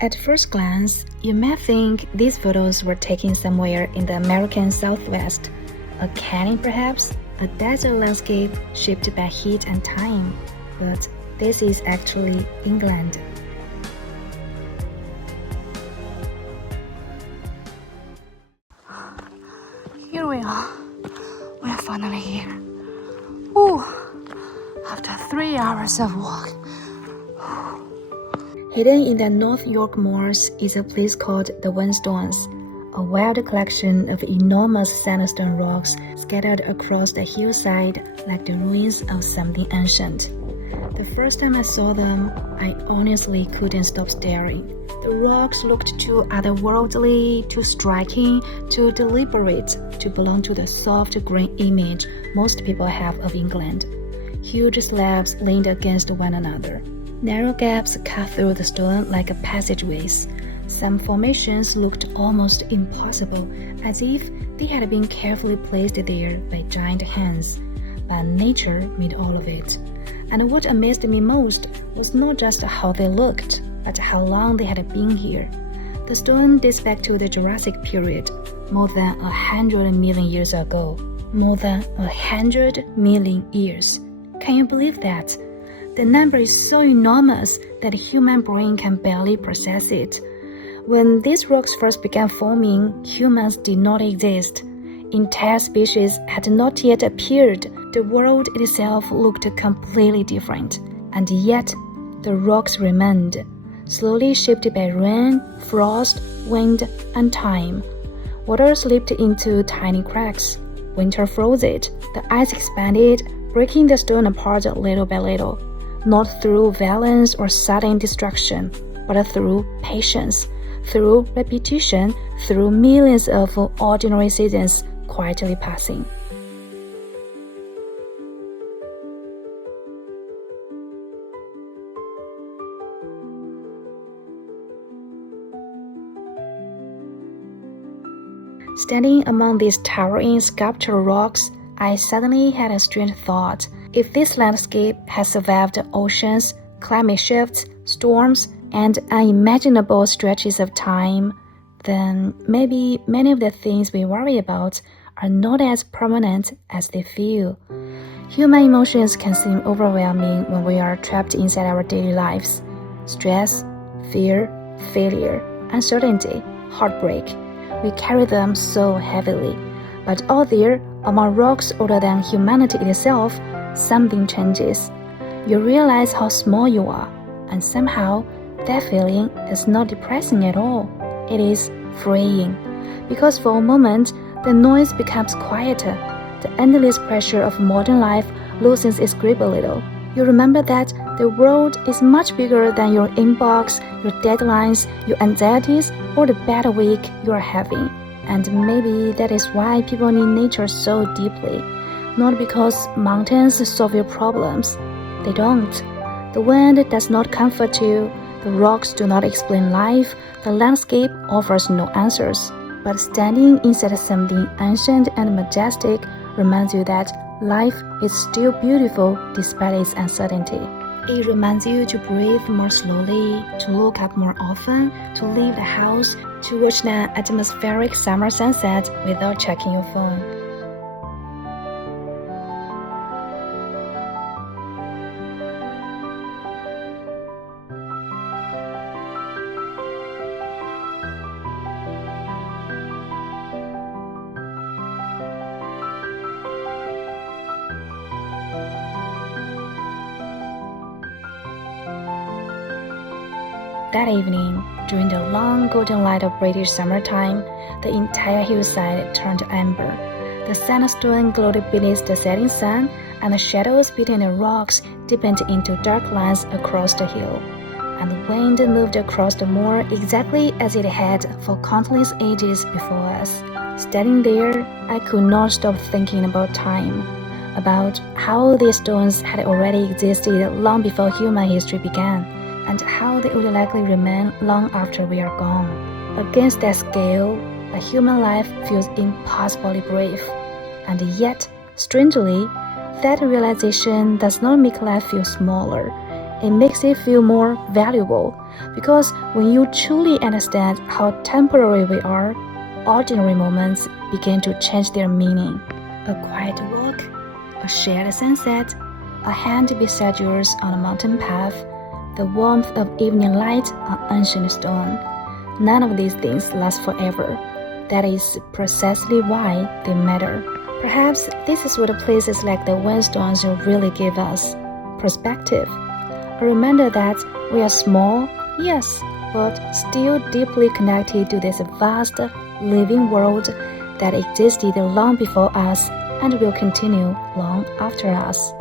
At first glance, you may think these photos were taken somewhere in the American Southwest, a canyon perhaps, a desert landscape shaped by heat and time, but this is actually England. Here we are. We are finally here. Ooh, after 3 hours of walk. Hidden in the North York moors is a place called the Wainstones, a wild collection of enormous sandstone rocks scattered across the hillside like the ruins of something ancient. The first time I saw them, I honestly couldn't stop staring. The rocks looked too otherworldly, too striking, too deliberate to belong to the soft green image most people have of England. Huge slabs leaned against one another. Narrow gaps cut through the stone like passageways. Some formations looked almost impossible, as if they had been carefully placed there by giant hands. But nature made all of it. And what amazed me most was not just how they looked, but how long they had been here. The stone dates back to the Jurassic period, more than 100 million years ago. More than 100 million years. Can you believe that? The number is so enormous that the human brain can barely process it. When these rocks first began forming, humans did not exist. Entire species had not yet appeared. The world itself looked completely different. And yet, the rocks remained, slowly shaped by rain, frost, wind, and time. Water slipped into tiny cracks. Winter froze it. The ice expanded, breaking the stone apart little by little. Not through violence or sudden destruction, but through patience, through repetition, through millions of ordinary seasons quietly passing. Standing among these towering sculptural rocks, I suddenly had a strange thought. If this landscape has survived oceans, climate shifts, storms, and unimaginable stretches of time, then maybe many of the things we worry about are not as permanent as they feel. Human emotions can seem overwhelming when we are trapped inside our daily lives. Stress, fear, failure, uncertainty, heartbreak. We carry them so heavily. But out there, among rocks older than humanity itself, something changes. You realize how small you are, and somehow that feeling is not depressing at all. It is freeing. Because for a moment, the noise becomes quieter. The endless pressure of modern life loosens its grip a little. You remember that the world is much bigger than your inbox, your deadlines, your anxieties, or the bad week you are having. And maybe that is why people need nature so deeply. Not because mountains solve your problems. They don't. The wind does not comfort you. The rocks do not explain life. The landscape offers no answers. But standing inside something ancient and majestic reminds you that life is still beautiful despite its uncertainty. It reminds you to breathe more slowly, to look up more often, to leave the house, to watch the atmospheric summer sunset without checking your phone. That evening, during the long golden light of British summertime, the entire hillside turned amber. The sandstone glowed beneath the setting sun, and the shadows between the rocks deepened into dark lines across the hill. And the wind moved across the moor exactly as it had for countless ages before us. Standing there, I could not stop thinking about time, about how these stones had already existed long before human history began, and how they would likely remain long after we are gone. Against that scale, a human life feels impossibly brief. And yet, strangely, that realization does not make life feel smaller. It makes it feel more valuable. Because when you truly understand how temporary we are, ordinary moments begin to change their meaning. A quiet walk, a shared sunset, a hand beside yours on a mountain path, the warmth of evening light on ancient stone. None of these things last forever. That is precisely why they matter. Perhaps this is what places like the Wainstones really give us: perspective. A reminder that we are small, yes, but still deeply connected to this vast, living world that existed long before us and will continue long after us.